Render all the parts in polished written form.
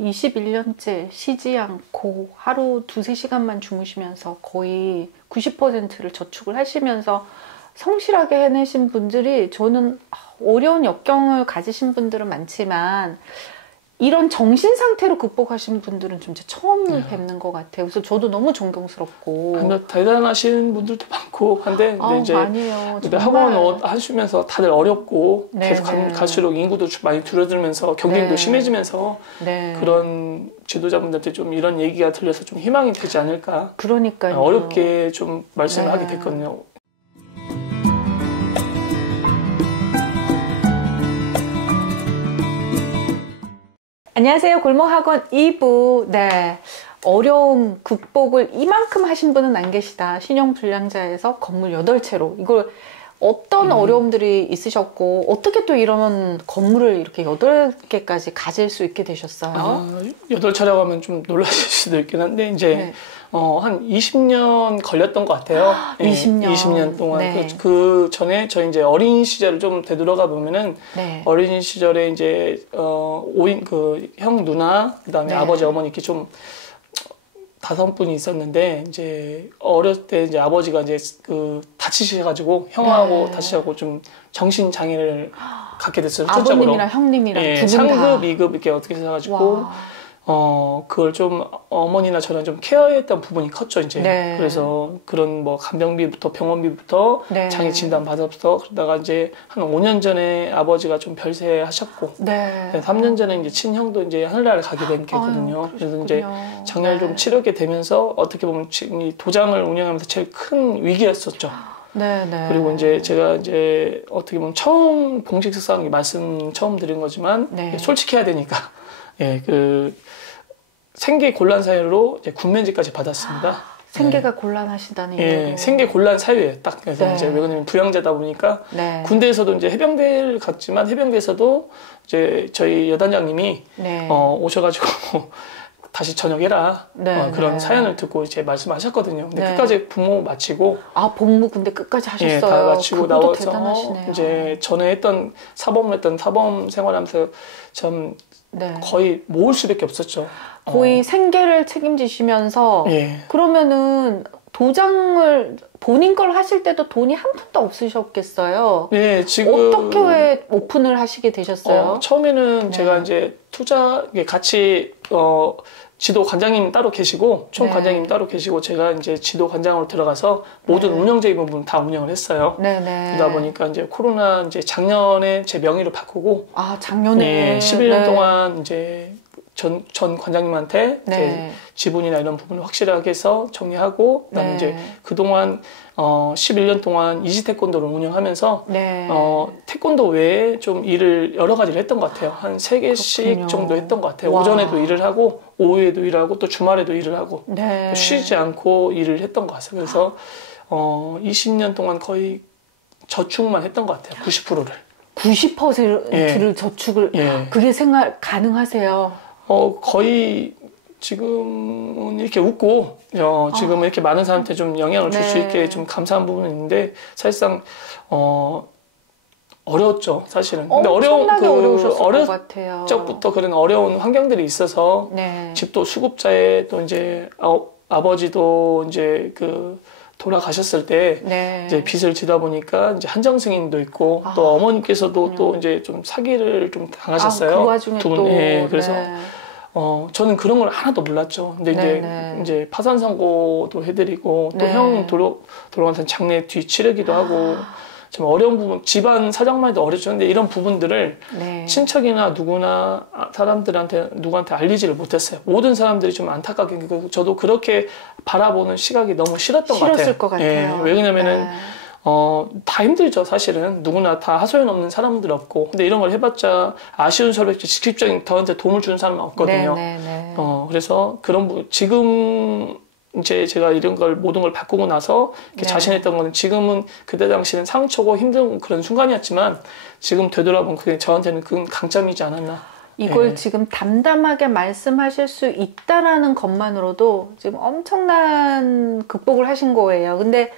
21년째 쉬지 않고 하루 2~3시간만 주무시면서 거의 90%를 저축을 하시면서 성실하게 해내신 분들이, 저는 어려운 역경을 가지신 분들은 많지만 이런 정신 상태로 극복하신 분들은 좀 처음 뵙는 것 같아요. 그래서 저도 너무 존경스럽고. 대단하신 분들도 많고 한데, 근데 이제 아니에요. 학원 하시면서 다들 어렵고 네, 계속 네. 갈수록 인구도 많이 줄어들면서 경쟁도 네. 심해지면서 네. 그런 지도자분들한테 좀 이런 얘기가 들려서 좀 희망이 되지 않을까. 그러니까요. 어렵게 좀 말씀을 네. 하게 됐거든요. 안녕하세요. 골목학원 2부. 네. 어려움 극복을 이만큼 하신 분은 안 계시다. 신용불량자에서 건물 8채로. 이걸 어떤 어려움들이 있으셨고, 어떻게 또 이런 건물을 이렇게 8개까지 가질 수 있게 되셨어요? 8차라고 하면 좀 놀라실 수도 있긴 한데, 이제, 네. 한 20년 걸렸던 것 같아요. 20년. 20년 동안. 네. 그 전에 저희 이제 어린 시절을 좀 되돌아가 보면은, 네. 어린 시절에 이제, 형, 누나, 그 다음에 네. 아버지, 어머니 이렇게 좀 5분이 있었는데, 이제, 어렸을 때 이제 아버지가 이제 다치셔가지고, 형하고 네. 다치셔가지고 좀 정신장애를 갖게 됐어요. 아버님이랑 형님이랑 두 분 다. 상급, 2급 이렇게 어떻게 해가지고, 그걸 좀 어머니나 저랑 좀 케어했던 부분이 컸죠, 이제. 네. 그래서 그런 뭐 간병비부터 병원비부터 네. 장애 진단 받아서 그러다가 이제 한 5년 전에 아버지가 좀 별세하셨고, 네. 3년 전에 이제 친형도 이제 하늘나라를 가게 된 게거든요. 그래서 이제 장애를 네. 좀 치르게 되면서 어떻게 보면 지금 이 도장을 운영하면서 제일 큰 위기였었죠. 네, 네. 그리고 이제 제가 이제 어떻게 보면 처음 공식 석상 말씀 처음 드린 거지만 네. 솔직해야 되니까 생계 곤란 사유로 이제 군면제까지 받았습니다. 생계가 곤란하시다는 예, 생계 곤란 사유예요. 딱 그래서 네. 이제 왜냐면 부양자다 보니까 네. 군대에서도 이제 해병대를 갔지만 해병대에서도 이제 저희 여단장님이 네. 오셔가지고 다시 전역해라 네, 그런 네. 사연을 듣고 이제 말씀하셨거든요. 근데 네. 끝까지 복무 마치고 복무 근데 끝까지 하셨어요. 예, 다 마치고 그것도 나와서 대단하시네요. 이제 전에 했던 사범 생활하면서 참 네. 거의 모을 수밖에 없었죠. 거의 생계를 책임지시면서 예. 그러면은 도장을 본인 걸 하실 때도 돈이 한 푼도 없으셨겠어요. 네, 지금 어떻게 왜 오픈을 하시게 되셨어요? 처음에는 네. 제가 이제 같이 지도 관장님 따로 계시고 총 네. 관장님 따로 계시고 제가 이제 지도 관장으로 들어가서 모든 네. 운영적인 부분 다 운영을 했어요. 네네. 그러다 보니까 이제 코로나 이제 작년에 제 명의로 바꾸고 작년에 11년 네. 동안 이제 전 관장님한테 네. 이제 지분이나 이런 부분을 확실하게 해서 정리하고 그다음에 네. 이제 그동안 11년 동안 이지 태권도를 운영하면서 네. 태권도 외에 좀 일을 여러 가지를 했던 것 같아요. 한 3개씩 그렇군요. 정도 했던 것 같아요. 와. 오전에도 일을 하고 오후에도 일을 하고 또 주말에도 일을 하고 네. 쉬지 않고 일을 했던 것 같아요. 그래서 20년 동안 거의 저축만 했던 것 같아요. 90%를. 90%를 저축을 그게 생활 가능하세요? 거의 지금은 이렇게 웃고 지금 이렇게 많은 사람한테 좀 영향을 줄 수 네. 있게 좀 감사한 부분은 있는데 사실상 어려웠죠, 사실은. 근데 엄청나게 어려우셨을 것 어렸을 같아요. 적부터 그런 어려운 환경들이 있어서 네. 집도 수급자에 또 이제 아버지도 이제 돌아가셨을 때 네. 이제 빚을 지다 보니까 이제 한정 승인도 있고 또 어머니께서도 또 이제 좀 사기를 좀 당하셨어요. 그 와중에 두 분. 또. 예, 그래서 네. 저는 그런 걸 하나도 몰랐죠. 근데 네네. 이제 파산 선고도 해드리고 또 네. 형 돌아가서 장례 뒤치르기도 하고 좀 어려운 부분, 집안 사정만 해도 어렵죠. 근데 이런 부분들을 네. 친척이나 누구나 누구한테 알리지를 못했어요. 모든 사람들이 좀 안타깝게 느끼고 저도 그렇게 바라보는 시각이 너무 싫었던 것 같아요. 싫었을 것 같아요. 예, 왜냐면은 네. 다 힘들죠, 사실은. 누구나 다 하소연 없는 사람들 없고. 근데 이런 걸 해봤자 아쉬운 소리지 직접적인 저한테 도움을 주는 사람은 없거든요. 네. 그래서 지금 이제 제가 이런 걸 모든 걸 바꾸고 나서 이렇게 자신했던 거는 지금은 그때 당시는 상처고 힘든 그런 순간이었지만 지금 되돌아보면 그게 저한테는 그건 강점이지 않았나. 이걸 지금 담담하게 말씀하실 수 있다라는 것만으로도 지금 엄청난 극복을 하신 거예요. 근데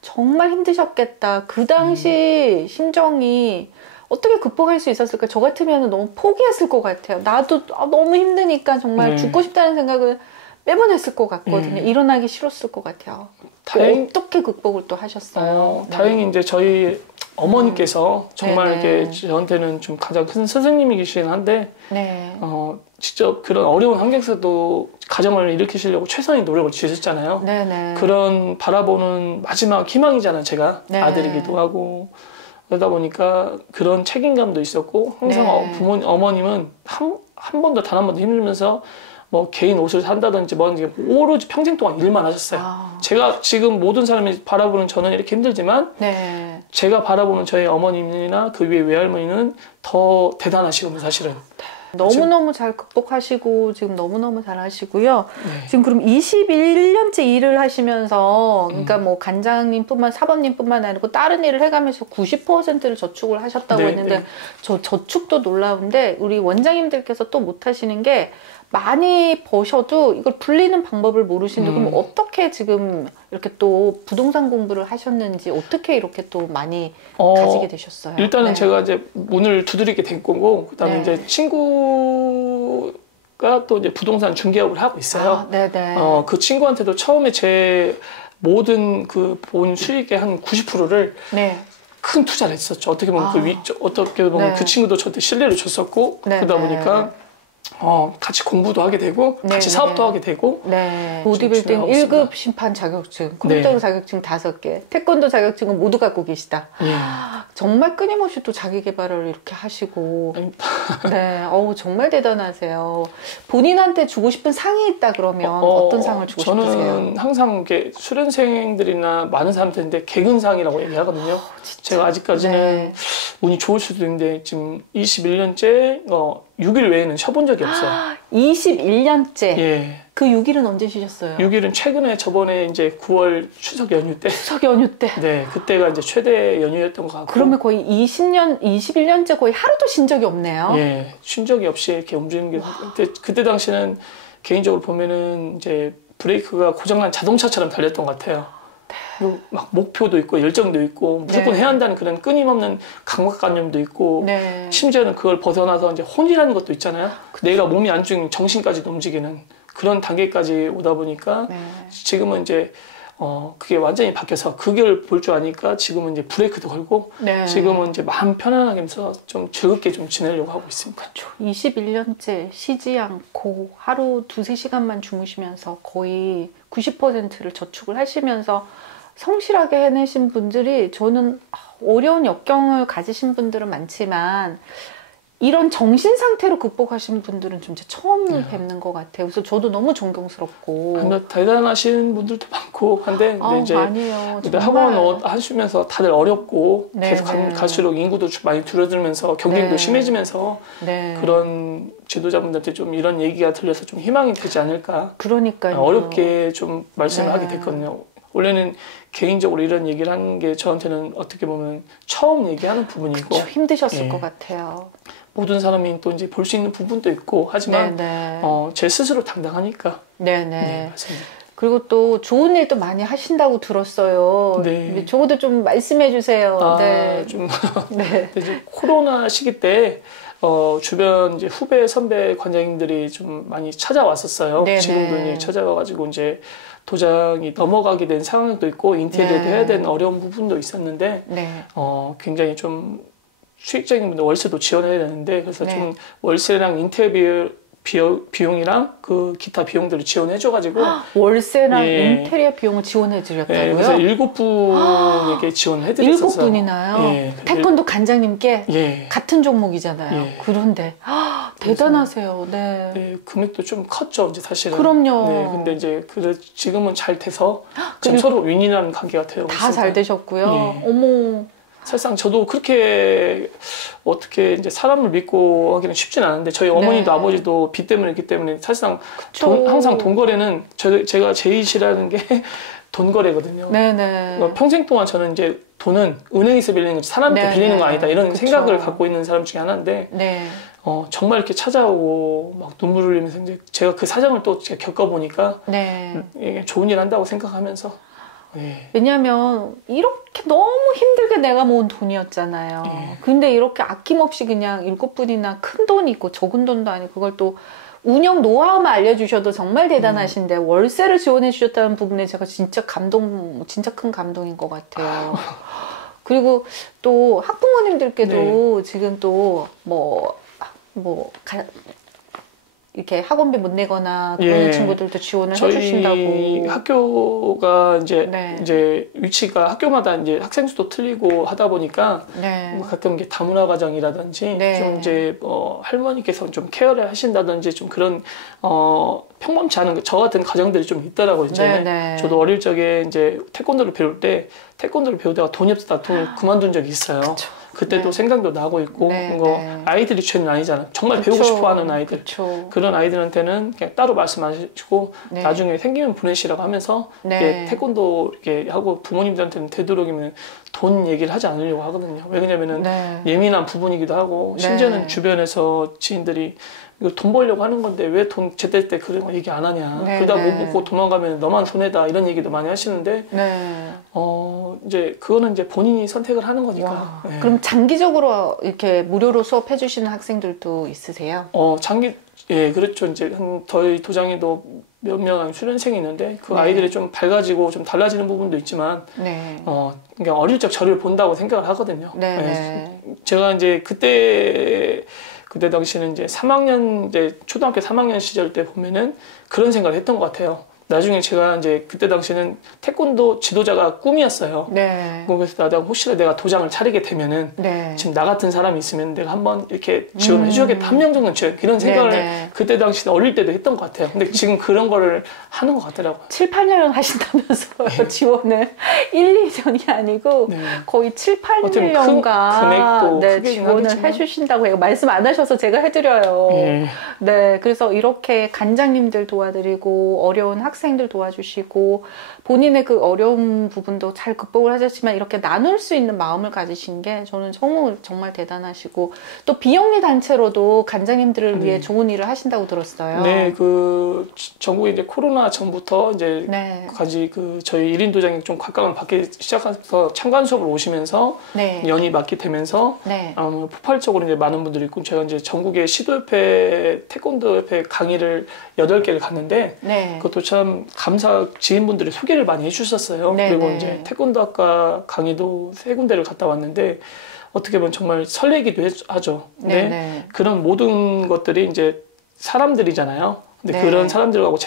정말 힘드셨겠다. 그 당시 심정이 어떻게 극복할 수 있었을까? 저 같으면 너무 포기했을 것 같아요. 나도 너무 힘드니까 정말 네. 죽고 싶다는 생각을 매번 했을 것 같거든요. 일어나기 싫었을 것 같아요. 어떻게 극복을 또 하셨어요? 다행히 이제 저희 어머니께서 정말 네네. 이렇게 저한테는 좀 가장 큰 스승님이시긴 한데, 네. 직접 그런 어려운 환경에서도 가정을 일으키시려고 최선의 노력을 지으셨잖아요. 네네. 그런 바라보는 마지막 희망이잖아요, 제가. 네. 아들이기도 하고. 그러다 보니까 그런 책임감도 있었고, 항상 네. 어머님은 한 번도 단 한 번도 힘들면서 뭐 개인 옷을 산다든지 뭐든지 오로지 평생 동안 일만 하셨어요. 제가 지금 모든 사람이 바라보는 저는 이렇게 힘들지만 네. 제가 바라보는 저희 어머님이나 그 위에 외할머니는 더 대단하시거든요, 사실은. 너무너무 잘 극복하시고 지금 너무너무 잘 하시고요. 네. 지금 그럼 21년째 일을 하시면서 그러니까 뭐 간장님뿐만 사범님뿐만 아니고 다른 일을 해가면서 90%를 저축을 하셨다고 네, 했는데 네. 저 저축도 놀라운데 우리 원장님들께서 또 못하시는 게 많이 버셔도 이걸 불리는 방법을 모르시는데 그럼 어떻게 지금 이렇게 또 부동산 공부를 하셨는지 어떻게 이렇게 또 많이 가지게 되셨어요? 일단은 네. 제가 이제 문을 두드리게 된 거고, 그다음에 네. 이제 친구가 또 이제 부동산 중개업을 하고 있어요. 네네. 그 친구한테도 처음에 제 모든 그 본 수익의 한 90%를 네. 큰 투자를 했었죠. 어떻게 보면 어떻게 보면 네. 그 친구도 저한테 신뢰를 줬었고, 네, 그러다 네. 보니까 같이 공부도 하게 되고, 같이 네, 사업도 네. 하게 되고. 네. 보디빌딩 진행하고 1급 있습니다. 심판 자격증, 컴퓨터 네. 자격증 5개, 태권도 자격증은 모두 갖고 계시다. 예. 정말 끊임없이 또 자기 개발을 이렇게 하시고, 네, 정말 대단하세요. 본인한테 주고 싶은 상이 있다 그러면 어떤 상을 주고 싶으세요? 저는 항상 이렇게 수련생들이나 많은 사람들인데 개근상이라고 얘기하거든요. 제가 아직까지는 네. 운이 좋을 수도 있는데 지금 21년째 6일 외에는 쉬어본 적이 없어요. 21년째. 예. 그 6일은 언제 쉬셨어요? 6일은 최근에 저번에 이제 9월 추석 연휴 때. 추석 연휴 때. 네, 그때가 이제 최대 연휴였던 것 같고. 그러면 거의 21년째 거의 하루도 쉰 적이 없네요. 예, 쉰 적이 없이 이렇게 움직이는 게. 그때 당시는 개인적으로 보면은 이제 브레이크가 고장난 자동차처럼 달렸던 것 같아요. 그리고 막 목표도 있고 열정도 있고 무조건 네. 해야 한다는 그런 끊임없는 강박관념도 있고 네. 심지어는 그걸 벗어나서 이제 혼이라는 것도 있잖아요. 내가 몸이 안 좋은 정신까지도 움직이는 그런 단계까지 오다 보니까 네. 지금은 이제 그게 완전히 바뀌어서 그걸 볼 줄 아니까 지금은 이제 브레이크도 걸고 네. 지금은 이제 마음 편안하게 하면서 좀 즐겁게 좀 지내려고 하고 있습니다. 21년째 쉬지 않고 하루 2-3시간만 주무시면서 거의 90%를 저축을 하시면서 성실하게 해내신 분들이 저는 어려운 역경을 가지신 분들은 많지만 이런 정신 상태로 극복하신 분들은 좀 처음 뵙는 것 같아요. 그래서 저도 너무 존경스럽고. 근데 대단하신 분들도 많고 한데 근데 이제 아니에요. 근데 학원 하시면서 다들 어렵고 네, 계속 네. 갈수록 인구도 많이 줄어들면서 경쟁도 네. 심해지면서 네. 그런 지도자분들한테 좀 이런 얘기가 들려서 좀 희망이 되지 않을까. 그러니까요. 어렵게 좀 말씀을 네. 하게 됐거든요. 원래는 개인적으로 이런 얘기를 하는 게 저한테는 어떻게 보면 처음 얘기하는 부분이고 그쵸, 힘드셨을 예. 것 같아요. 모든 사람이 또 이제 볼 수 있는 부분도 있고 하지만 네네. 제 스스로 당당하니까 네네. 네, 맞습니다. 그리고 또 좋은 일도 많이 하신다고 들었어요. 네. 저것도 좀 말씀해 주세요. 네. 좀 네. 이제 코로나 시기 때 주변 이제 후배 선배 관장님들이 좀 많이 찾아왔었어요. 네네. 지금도 이제 찾아와가지고 이제 도장이 넘어가게 된 상황도 있고 인테리어도 네. 해야 되는 어려운 부분도 있었는데 네. 굉장히 좀 수익적인 분들 월세도 지원해야 되는데 그래서 네. 좀 월세랑 인테리어 비용이랑 그 기타 비용들을 지원해줘가지고 월세랑 예. 인테리어 비용을 지원해 드렸다고요? 예, 그래서 7분에게 지원해드렸었어요. 7분이나요? 예, 태권도 간장님께 예. 같은 종목이잖아요. 예. 그런데 대단하세요. 네. 네, 금액도 좀 컸죠, 이제 사실은. 그럼요. 네, 근데 이제 지금은 잘 돼서 지금 그리고 서로 윈윈하는 관계가 되어 다 있습니다. 잘 되셨고요. 예. 어머. 사실상 저도 그렇게 어떻게 이제 사람을 믿고 하기는 쉽진 않은데 저희 어머니도 네. 아버지도 빚 때문에 있기 때문에 사실상 그쵸. 항상 돈 거래는 제가 제일 싫어하는 게 돈 거래거든요. 네네. 평생 동안 저는 이제 돈은 은행에서 빌리는 거지 사람한테 네네. 빌리는 거 아니다 이런 그쵸. 생각을 갖고 있는 사람 중에 하나인데 네. 정말 이렇게 찾아오고 막 눈물을 흘리면서 이제 제가 그 사정을 또 제가 겪어보니까 네. 이게 좋은 일 한다고 생각하면서 네. 왜냐하면 이렇게 너무 힘들게 내가 모은 돈이었잖아요. 예. 근데 이렇게 아낌없이 그냥 7분이나 큰 돈이 있고 적은 돈도 아니고 그걸 또 운영 노하우만 알려주셔도 정말 대단하신데 월세를 지원해 주셨다는 부분에 제가 진짜 진짜 큰 감동인 것 같아요. 그리고 또 학부모님들께도 지금 또 이렇게 학원비 못 내거나 그런 친구들도 지원을 해주신다고. 저희 학교가 이제 위치가 학교마다 이제 학생 수도 틀리고 하다 보니까 가끔 이게 다문화 가정이라든지 좀 이제 할머니께서 좀 케어를 하신다든지 좀 그런 평범치 않은 저 같은 가정들이 좀 있더라고요. 이제 저도 어릴 적에 이제 태권도를 배우다가 돈이 없어서 돈을 그만둔 적이 있어요. 그쵸. 그때도 생각도 나고 있고 아이들이 죄는 아니잖아요. 정말 배우고 싶어하는 아이들 그런 아이들한테는 그냥 따로 말씀하시고 나중에 생기면 보내시라고 하면서 태권도 이렇게 하고 부모님들한테는 되도록이면 돈 얘기를 하지 않으려고 하거든요. 왜냐면은 예민한 부분이기도 하고 심지어는 주변에서 지인들이 이거 돈 벌려고 하는 건데 왜 돈 제때 때 그런 거 얘기 안 하냐. 그러다 못 먹고 도망가면 너만 손해다 이런 얘기도 많이 하시는데 이제 그거는 이제 본인이 선택을 하는 거니까. 그럼 장기적으로 이렇게 무료로 수업해 주시는 학생들도 있으세요? 그렇죠. 이제 저희 도장에도 몇 명 수련생이 있는데 그 아이들이 좀 밝아지고 좀 달라지는 부분도 있지만 그러니까 어릴 적 저를 본다고 생각을 하거든요. 제가 이제 그때 당시에는 이제 3학년 초등학교 3학년 시절 때 보면은 그런 생각을 했던 것 같아요. 나중에 제가 이제 그때 당시에는 태권도 지도자가 꿈이었어요. 그래서 혹시나 내가 도장을 차리게 되면은 지금 나 같은 사람이 있으면 내가 한번 이렇게 지원해 줘야겠다. 한 명 정도는 이런 생각을 그때 당시 어릴 때도 했던 것 같아요. 근데 지금 그런 거를 하는 것 같더라고요. 7, 8년 하신다면서요. 지원을 1, 2년이 아니고 거의 7, 8년간 지원을 해주신다고 해요. 말씀 안 하셔서 제가 해드려요. 그래서 이렇게 간장님들 도와드리고 어려운 학생들 도와주시고 본인의 그 어려운 부분도 잘 극복을 하셨지만 이렇게 나눌 수 있는 마음을 가지신 게 저는 정말 대단하시고 또 비영리 단체로도 간장님들을 위해 좋은 일을 하신다고 들었어요. 그 전국에 이제 코로나 전부터 이제 저희 1인 도장이 좀 각광을 받기 시작해서 참관 수업을 오시면서 연이 맞게 되면서 폭발적으로 이제 많은 분들이 있고 제가 이제 전국의 시도협회 태권도협회 강의를 8개를 갔는데 그것도 참 지인분들이 소개를 많이 해주셨어요. 그리고 이제 태권도학과 강의도 3군데를 갔다 왔는데 어떻게 보면 정말 설레기도 하죠. 그런 모든 것들이 이제 사람들이잖아요. 근데 그런 사람들하고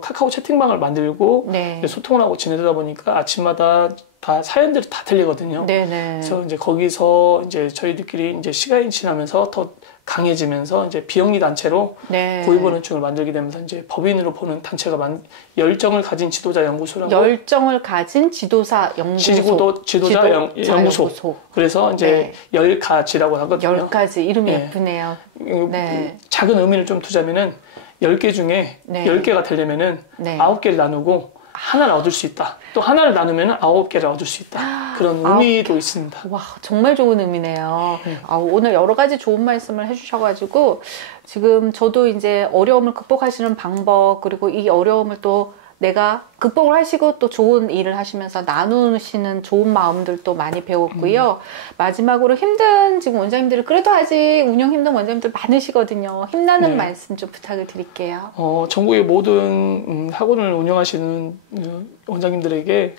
카카오 채팅방을 만들고 소통을 하고 지내다 보니까 아침마다 다 사연들이 다 들리거든요. 그래서 이제 거기서 이제 저희들끼리 이제 시간이 지나면서 더 강해지면서 이제 비영리 단체로 고위본원증을 만들게 되면서 이제 법인으로 보는 단체가 열정을 가진 지도자 연구소라고. 열정을 가진 지도자 연구소. 지도자 연구소. 그래서 이제 10가지라고 하거든요. 10가지 이름이 예쁘네요. 작은 의미를 좀 두자면은 10개 중에 10개가 되려면은 9개를 나누고 하나를 얻을 수 있다. 또 하나를 나누면 9개를 얻을 수 있다. 그런 의미도 있습니다. 와, 정말 좋은 의미네요. 오늘 여러 가지 좋은 말씀을 해주셔가지고 지금 저도 이제 어려움을 극복하시는 방법 그리고 이 어려움을 또 내가 극복을 하시고 또 좋은 일을 하시면서 나누시는 좋은 마음들도 많이 배웠고요. 마지막으로 힘든 지금 원장님들이 그래도 아직 운영 힘든 원장님들 많으시거든요. 힘나는 말씀 좀 부탁을 드릴게요. 전국의 모든 학원을 운영하시는 원장님들에게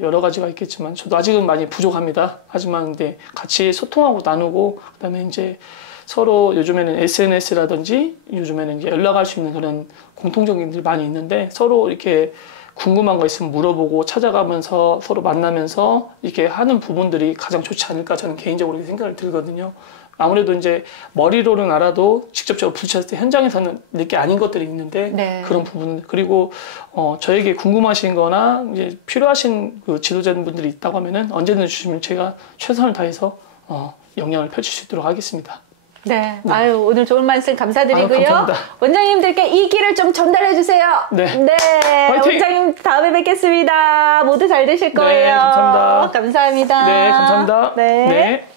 여러 가지가 있겠지만 저도 아직은 많이 부족합니다. 하지만 근데 같이 소통하고 나누고 그다음에 이제 서로 요즘에는 SNS라든지 요즘에는 이제 연락할 수 있는 그런 공통적인 일이 많이 있는데 서로 이렇게 궁금한 거 있으면 물어보고 찾아가면서 서로 만나면서 이렇게 하는 부분들이 가장 좋지 않을까 저는 개인적으로 생각을 들거든요. 아무래도 이제 머리로는 알아도 직접적으로 부딪혔을 때 현장에서는 낼 게 아닌 것들이 있는데 그런 부분 그리고 저에게 궁금하신 거나 이제 필요하신 그 지도자분들이 있다고 하면은 언제든 주시면 제가 최선을 다해서 영향을 펼칠 수 있도록 하겠습니다. 아유, 오늘 좋은 말씀 감사드리고요. 감사합니다. 원장님들께 이 길을 좀 전달해 주세요. 원장님 다음에 뵙겠습니다. 모두 잘 되실 거예요. 감사합니다. 감사합니다. 감사합니다.